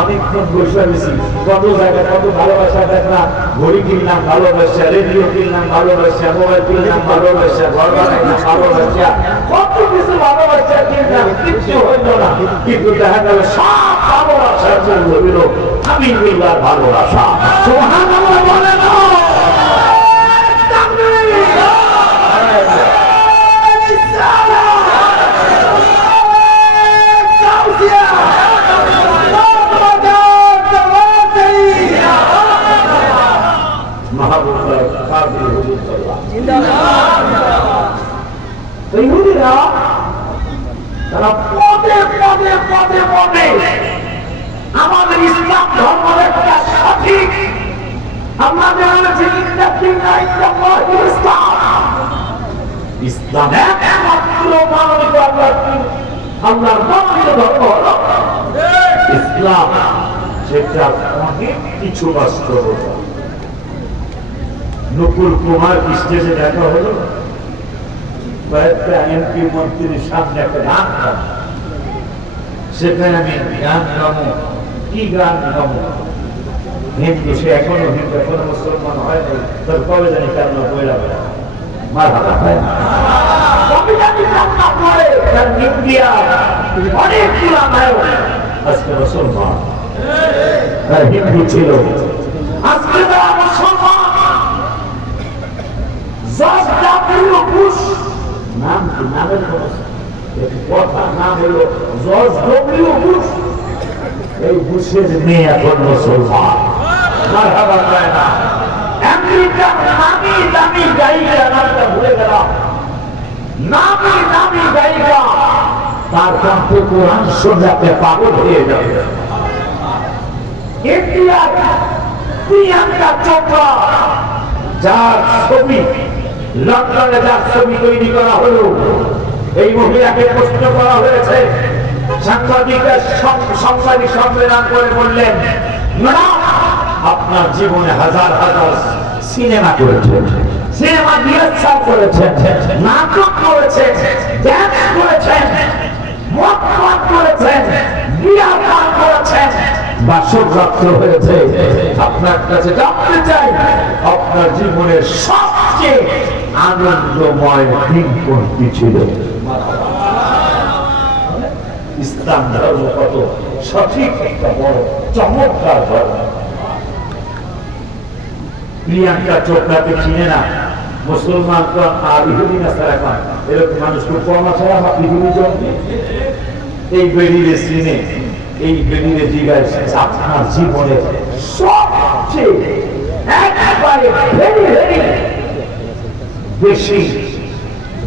অনেকক্ষণ বসে গেছি, কত জায়গায় কত ভালোবাসা দেখলাম। ঘড়ি কিনলাম ভালোবাসা, রেডিও কিনলাম ভালোবাসা, মোবাইল কিনলাম ভালোবাসা, ঘর বানাইলাম ভালোবাসা, কত কিছু ভালোবাসা কিনলাম, কিচ্ছু হইল না। কিন্তু দেখা গেল সব ভালোবাসার জন্য হইল আমি বিল্লাহর ভালোবাসা। সুবহানাল্লাহ বলে না। আমাদের ইসলাম ধর্মের একটা সঠিক ইসলাম একমাত্র মানবিক আল্লাহর মানবিক ধর্ম হলো ইসলাম। সেটা অনেক কিছু বাস্তবতা। নকুল কুমার স্টেজে দেখা হলো, কয়েকটা এমপি মন্ত্রীর সামনে একটা গান গান, সেখানে আমি গান গাবো, কি গান গাবো? হিন্দু, সে এখনো হিন্দু, এখনো মুসলমান হয় নাই, তোর কবে জানি কেন বইলা বেড়া মারহাবা হয় না। অনেকগুলা নায়ক আজকে মুসলমান, হিন্দু ছিল, আজকে তারা মুসলমান। নাম কি? নামের কথা নাম হলো জর্জ ডব্লিউ বুশ। এই বুশের মেয়ে এখন মুসলমান। মারহাবা হয় না। আমেরিকার নামি দামি গায়িকা, নামটা ভুলে গেলাম, নামি দামি গায়িকা, তার কণ্ঠে কোরআন শোনাতে পাগল হয়ে যাবে। ইন্ডিয়ার প্রিয়াঙ্কা চোপড়া, যার ছবি লন্ডনে, যার ছবি তৈরি করা হলো, এই মহিলাকে প্রশ্ন করা হয়েছে। সাংবাদিকরা সাংবাদিক সম্মেলন করে বললেন, আপনার জীবনে হাজার হাজার সিনেমা করেছেন, সিনেমা রিহার্সাল করেছেন, নাটক করেছেন, ড্যান্স করেছেন, মদ পান করেছেন, বিয়ার পান করেছেন, বাসর রক্ত হয়েছে। আপনার কাছে জানতে চাই, আপনার জীবনের সবচেয়ে আনন্দময় দিন কোনটি ছিল? ইসলাম ধর্ম কত সঠিক একটা বড় চমৎকার ধর্ম। প্রিয়াঙ্কা চোপড়াকে চিনে না মুসলমান তো আর ইহুদি না ছাড়া এখন এরকম মানুষ খুব কম আছে। পৃথিবী জন্মে এই বেরিয়ে চিনে, এই বেরিয়ে জিজ্ঞাস আপনার জীবনে সবচেয়ে একবারে ভেরি ভেরি বেশি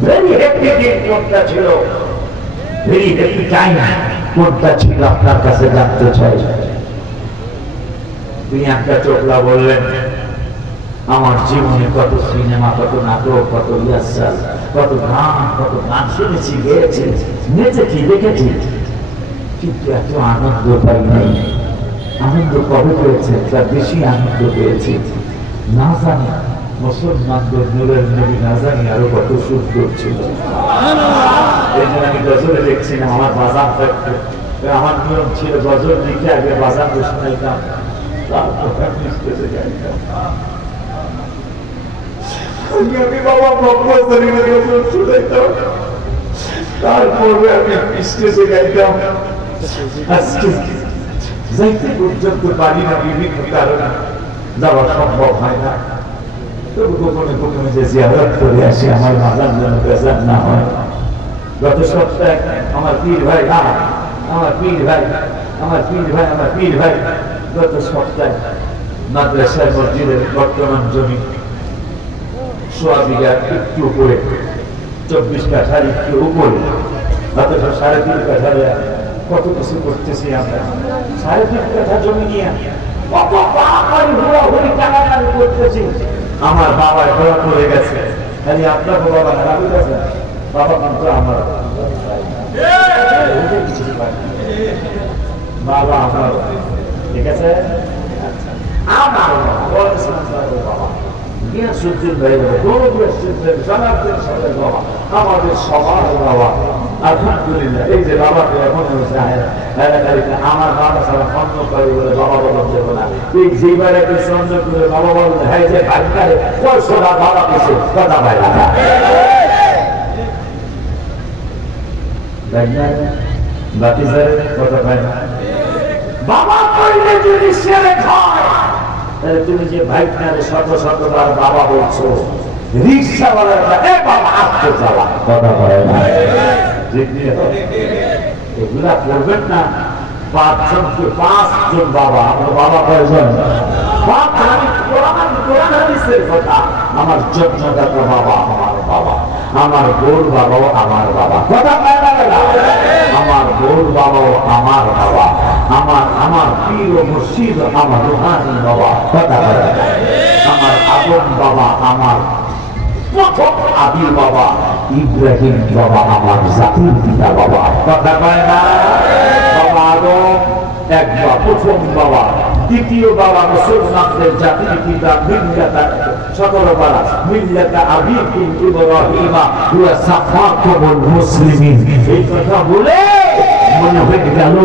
ভেরি হ্যাপি দিন কোনটা ছিল, ভেরি হ্যাপি টাইম কোনটা ছিল আপনার কাছে জানতে চাই। প্রিয়াঙ্কা চোপড়া বললেন, আমার জীবনে কত সিনেমা, কত নাটক, কত রিহার্সাল, কত গান শুনেছি, গেয়েছি, নেচেছি, দেখেছি, কিন্তু এত আনন্দ পাই নাই। আনন্দ কবে পেয়েছে? তার বেশি আনন্দ পেয়েছি না জানি মুসলমানদের নূরের নবী না জানি আরো কত সুন্দর ছিল। আমি গজলে দেখছিলাম, আমার বাজার থাকতো, আমার নিয়ম ছিল গজল লিখে আগে বাজার শুনাইতাম, তারপর স্টেজে গাইতাম। আমি বাবা গজল শুনাইতাম, তারপরে আমি স্টেজে গাইতাম। আজকে যাইতে পর্যন্ত পারি না, বিভিন্ন কারণে যাওয়া সম্ভব হয় না। তবু গোপনে গোপনে যে জিয়ারত করে আসি, আমার বাজার যেন বেজার না হয়। গত সপ্তাহে আমার পীর ভাই গত সপ্তাহে মাদ্রাসার মসজিদের বর্তমান জমি সোয়া বিঘা একটু উপরে, 24 কাঠার একটু উপরে, অথচ 3.5 কাঠার কত কিছু করতেছি আমরা। 3.5 কাঠা জমি নিয়ে কত পাহাড়ি হুড়াহুড়ি টাকাটানি করতেছি। আমার বাবা ধরা পড়ে গেছে, খালি আপনার বাবা না, রাবি গেছে বাবা, কিন্তু আমার বাবা আমার, ঠিক আছে, আমার বাবা আমাদের সবার বাবা। আলহামদুলিল্লাহ এই যে বাবাকে এখন আমার বাবা সারা স্বপ্ন করে বলে বাবা বলন দেবো না এই যেবারে স্বপ্ন করে বাবা বলন হ্যাঁ যে ভাগ্যারে পয়সা বাবা পেছে কথা পায় না বাতিজারে কথা পায় না বাবা কইলে যদি ছেলে খায় তাহলে তুমি যে ভাইটারে শত শতবার বাবা বলছো রিক্সাওয়ালারা এ বাবা আসতে যাওয়া কথা বলে না এগুলা করবেন না পাঁচজন বাবা আমার বাবা কয়জন আমার জন্মদাতা বাবা আমার বাবা আমার বোর বাবাও আমার বাবা কথা আমার বোর বাবাও আমার বাবা আমার প্রিয় মুর্শিদ আমার রুহানি বাবা কথা আমার আপন বাবা আমার প্রথম আদি বাবা ইব্রাহিম বাবা আমার জাতির পিতা বাবা কথা কয় না বাবা আদম একবার প্রথম বাবা দ্বিতীয় বাবা মুসলমানদের জাতির পিতা মিল্লাতা সকল বাবা মিল্লাতা আবিকুম ইব্রাহিমা হুয়া সাফাকুমুল মুসলিমিন এই কথা বলে মনে হয়ে গেল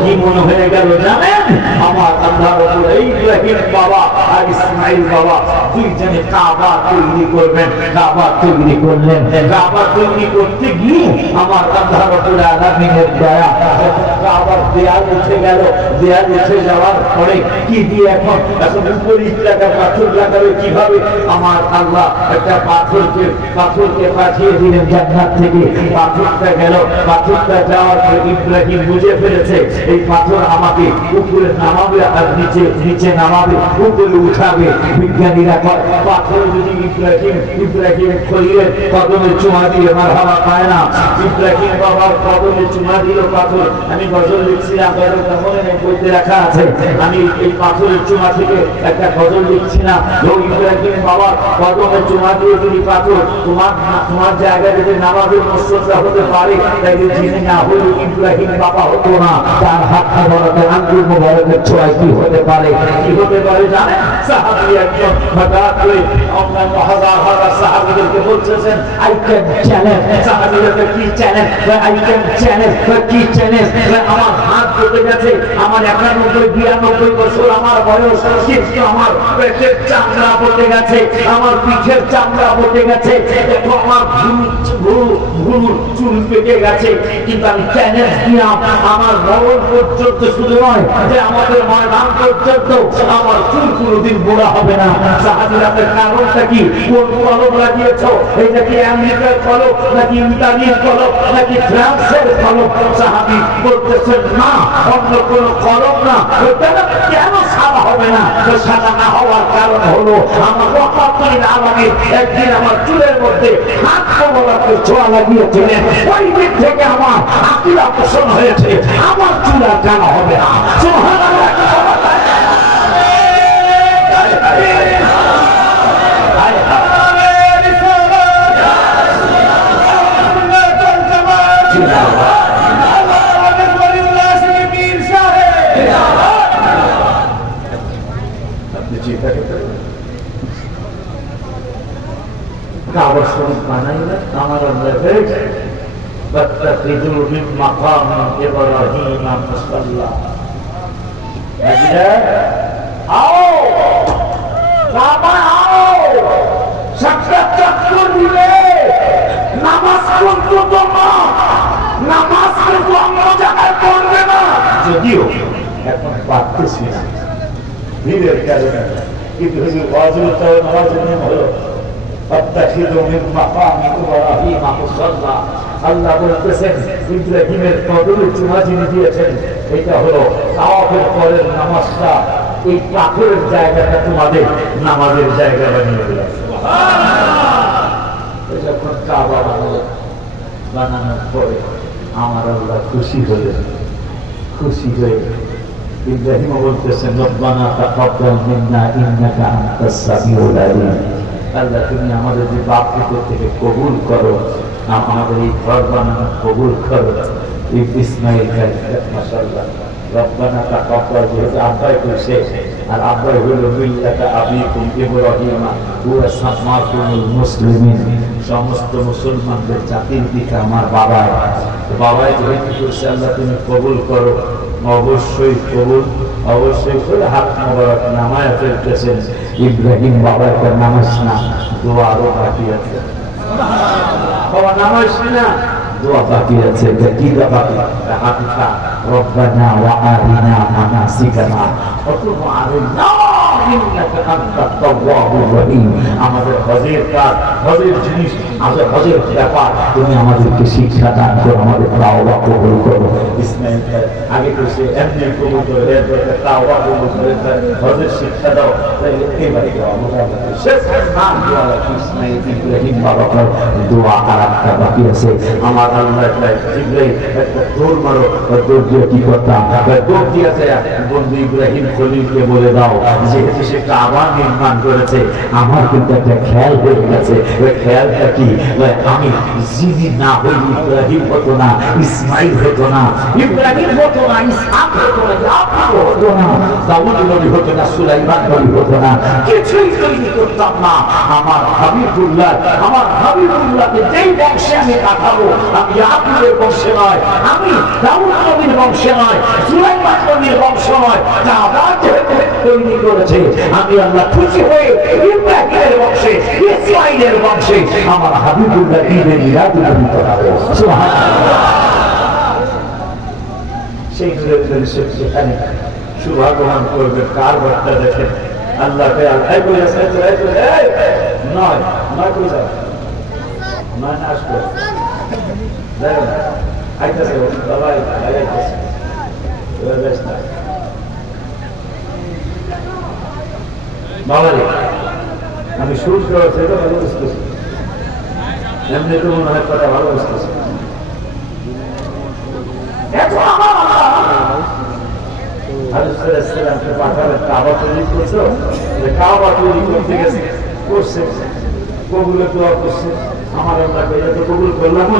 কি মনে হয়ে গেল জানেন আমার আল্লাহ রাসূল ইব্রাহিম বাবা আর ইসমাঈল বাবা দুইজনে কাবা তৈরি করবেন কাবা তৈরি করলেন কাবা তৈরি করতে গিয়ে আমার আল্লাহ রাসূল আলামিনের দয়া কাবার দেয়াল উঠে গেল দেয়াল উঠে যাওয়ার পরে কি দিয়ে এখন উপরে ইটটা পাথর লাগাবে কিভাবে আমার আল্লাহ একটা পাথরকে পাঠিয়ে দিলেন জান্নাত থেকে পাথরটা গেল পাথরটা যাওয়ার পরে ইব্রাহিম বুঝে ফেলেছে এই পাথর আমাকে উপরে নামাবে আর নিচে নামাবে উপরে উঠাবে বিজ্ঞানীরা কয় পাথর যদি ইব্রাহিম খলিলের কদমে চুমা দিয়ে মারহাবা পায় না ইব্রাহিম বাবার কদমে চুমা দিল পাথর আমি গজল লিখছিলাম গজলটা মনে নেই বইতে রাখা আছে আমি এই পাথরের চুমা থেকে একটা গজল লিখছিলাম ইব্রাহিম বাবার কদমে চুমা দিয়ে যদি পাথর তোমার জায়গায় যদি নামাজের মসজিদটা হতে পারে তাই জেনে না হলে ইব্রাহিম বাবা হতো না তার হাত মোবারকের আঙ্গুল মোবারকের ছোঁয়ায় কি হতে পারে জানেন সাহাবী একজন হঠাৎ করে অন্যান্য হাজার সাহাবীদেরকে বলছেন আই ক্যান চ্যালেঞ্জ সাহাবীদেরকে কি চ্যালেঞ্জ আই ক্যান চ্যালেঞ্জ কি চ্যালেঞ্জ আমার হাত কেটে গেছে আমার 91-92 বছর আমার বয়স কিন্তু আমার পেটের চামড়া পড়ে গেছে আমার পিঠের চামড়া পড়ে গেছে দেখো আমার ভুরুর চুল পেকে গেছে কিন্তু আমি চ্যালেঞ্জ দিলাম আমার মরণ পর্যন্ত শুধু নয় যে আমাদের ময়দান পর্যন্ত আমার চুল কোনোদিন বুড়া হবে না সাহাবীদের কারণটা কি কোন কলম লাগিয়েছ এটা কি আমেরিকার কলম নাকি ইতালির কলম নাকি ফ্রান্সের কলম সাহাবী বলতেছেন না অন্য কোন কলম না ওটা কেন সাদা হবে না সাদা না হওয়ার কারণ হলো আমার রহমাতুল আলামিন একদিন আমার চুলের মধ্যে হাত মোবারকের ছোঁয়া লাগিয়েছিলেন ওই দিক থেকে আমার আকীদা পোষণ হয়েছে আমার চুল আর কালো হবে না সুবহানাল্লাহ কাবা শরীফ বানাইলেন আমার আল্লাহ واتخذوا من مقام إبراهيم مصلى आओ बाबा आओ সাক্ষাৎ চক্কর দিলে নামাজ পড়তো তোমরা নামাজ কিন্তু অন্য জায়গায় পড়বে না যদিও এখন পারতেছি না ভিড়ের কারণে কিন্তু হুজুর ওয়াজিবটা নামাজের নিয়ম হলো واتخذوا من مقام إبراهيم مصلى আল্লাহ বলতেছেন ইব্রাহিমের কদমে চুমা যিনি দিয়েছেন এটা হলো তাওয়াফের পরের নামাজটা এই পাথরের জায়গাটা তোমাদের নামাজের জায়গা বানিয়ে দিল সুবহানাল্লাহ যখন কাবা বানানোর পরে আমার আল্লাহ খুশি হয়ে ইব্রাহিম বলতেছেন রব্বানা তাকাব্বাল মিন্না ইন্নাকা আনতাস সামিউল আলিম আল্লাহ তুমি আমাদের যে বাপ থেকে কবুল করো আমাদের এই ঘর বানানো কবুল করো ইসমাইল মাশাআল্লাহ রব্বানা তাকাব্বাল যেহেতু আব্বাই কইছে আর আব্বাই হলো মিল্লাতা আবিকুম ইব্রাহিম ওয়া সাম্মাকুমুল মুসলিমিন, সমস্ত মুসলমানদের জাতির পিতা আমার বাবা। বাবাই যেহেতু কইছে আল্লাহ তুমি কবুল করো, অবশ্যই কবুল, অবশ্যই করে হাত মোবারক নামায় ফেলতেছেন। ইব্রাহিম বাবার একটা নামাজ না, দোয়া আরো বাকি আছে। বাবা নামাজ না, দোয়া বাকি আছে। কি দোয়া বাকি? হাতিকা রব্বানা ওয়া আরিনা মানাসিকানা ওয়া তুব আলাইনা ইন্নাকা আনতাত তাওয়াবুর রহিম। আমাদের হজের কাজ, হজের জিনিস, আমাদের হজের ব্যাপার তুমি আমাদেরকে শিক্ষা দান করো, আমাদের তাওবা কবুল করো। ইসমাইল আগে কইছে এমনি কবুল করে, এরপরে তাওবা কবুল করে, হজের শিক্ষা দাও। এবারে আমরা শেষ নাম দোয়া ইসমাইল ইব্রাহিম বাবার দোয়া আর একটা বাকি আছে। আমার আল্লাহ ইব্রাহিম একটা দৌড় মারো, দৌড় দিয়ে কি করতাম, দৌড় দিয়ে বন্ধু ইব্রাহিম খলিলকে বলে দাও যেহেতু সে কাবা নির্মাণ করেছে, আমার কিন্তু একটা খেয়াল হয়ে গেছে। ওই খেয়ালটা কি? আমি যিনি না হই ইব্রাহিম হতো না, ইসমাইল হতো না, ইব্রাহিম হতো না, ইসহাক হতো না, ইয়াকুব হতো না, দাউদ নবী হতো না, সুলাইমান নবী হতো না, কিছুই তৈরি করতাম না। আমার হাবিবুল্লাহকে যেই বংশে আমি পাঠাবো, আমি ইয়াকুবের বংশে নয়, আমি দাউদ নবীর বংশে নয়, সুলাইমান নবীর বংশ নয়, কাবা যেহেতু তৈরি করেছে, আমি আল্লাহ খুশি হয়ে ইব্রাহিমের বংশে, ইসমাইলের বংশে আমার হাবিবুল্লাহ ঈদে মিলাদ উদযাপিত হবে। সুবহানাল্লাহ। সেই সেখানে শুভাগমন করবে কার বার্তা দেখেন আল্লাহকে আল্লাহ বলেছে নয় নয় কই যাবে নয় না আসবে দেখেন আইতাছে বাবা আইতাছে বাবারে আমি শুরু করেছি তো ভালো বুঝতেছি, এমনি তো মনে হয় কথা ভালো বুঝতেছি। পাঠাবেন কাবা তৈরি করছো, কাবা তৈরি করতে গেছে করছে, কবুলে দোয়া করছে, আমার আল্লাহ তো কবুল করলাম,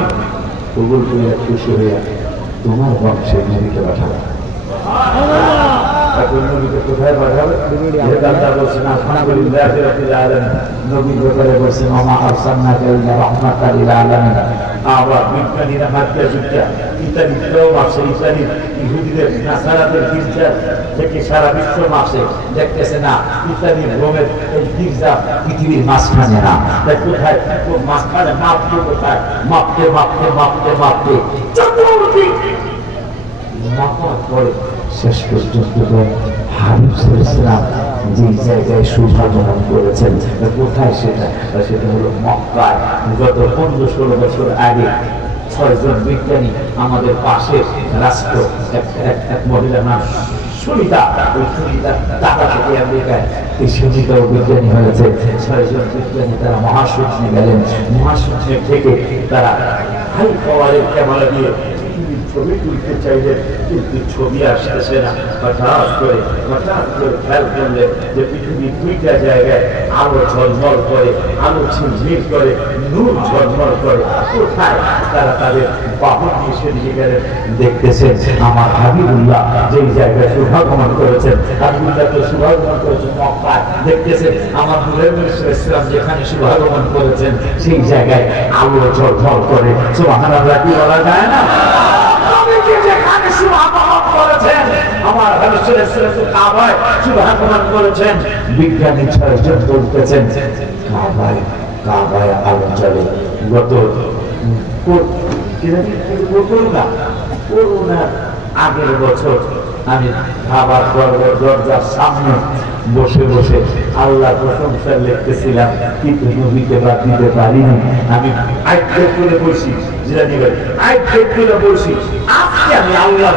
কবুল করে খুশি হইয়া তোমার বংশে নবীকে পাঠাবে। কোথায় পাঠাবে? আল্লাহ বলছেন আলহামদুলিল্লাহ রাব্বিল আলামিন, নবীর ব্যাপারে বলছেন ওমা আরসালনাকা ইল্লা রাহমাতাল লিল আলামিন। আবার বিজ্ঞানীরা মাত্রা যুক্তা ইতালিতেও মাসে, ইতালি ইহুদিদের নাসারাদের গির্জা থেকে সারা বিশ্ব মাসে দেখতেছে না ইতালির রোমের এই গির্জা পৃথিবীর মাঝখানে না, তাই কোথায় মাঝখানে মাপতে, কোথায় মাপতে মাপতে মাপতে মাপতে চতুর্দিক মাপার পরে শেষ পর্যন্ত হাবিব সাল্লাল্লাহু যে জায়গায় শুভাগমন করেছেন, কোথায় সেটা? সেটা হলো মক্কায়। গত 15-16 বছর আগে 6 জন বিজ্ঞানী আমাদের পাশের রাষ্ট্র এক মহিলার নাম সুনিতা, ওই সুনিতা ঢাকা থেকে আমেরিকায় এই সুনিতাও বিজ্ঞানী হয়েছে। 6 জন বিজ্ঞানী তারা মহাশূন্যে গেলেন, মহাশূন্যে থেকে তারা হাই পাওয়ারের ক্যামেরা দিয়ে ছবি তুলতে চাইলেন, কিন্তু ছবি আসতেছে না। হঠাৎ করে খেয়াল করলেন যে পৃথিবীর 2টা জায়গায় আলো ঝলমল করে, আলো ঝিলঝিল করে, নূর ঝলমল করে। কোথায়? তারা তাদের বাহন নিয়ে সেদিকে গেলেন, দেখতেছেন আমার হাবিবুল্লাহ যেই জায়গায় শুভাগমন করেছেন, হাবিবুল্লাহ তো শুভাগমন করেছেন মক্কায়, দেখতেছেন আমার নূরের ইসলাম যেখানে শুভাগমন করেছেন সেই জায়গায় আলো ঝলঝল করে। সুবহানাল্লাহ কি বলা যায় না? যেখানে শুভাগমন করেছেন আমার কাবায় শুভাগমন করেছেন, বিজ্ঞানী 6 জন বলতেছেন কাবায় আলো জ্বলে। গত করোনার আগের বছর আমি খাবার দরজার সামনে বসে বসে আল্লাহ প্রশংসা লিখতেছিলাম, কিন্তু নবীকে বাদ দিতে পারিনি। আমি আইট করে বসি, জিরানি ভাই আইট করে বসি, আজকে আমি আল্লাহ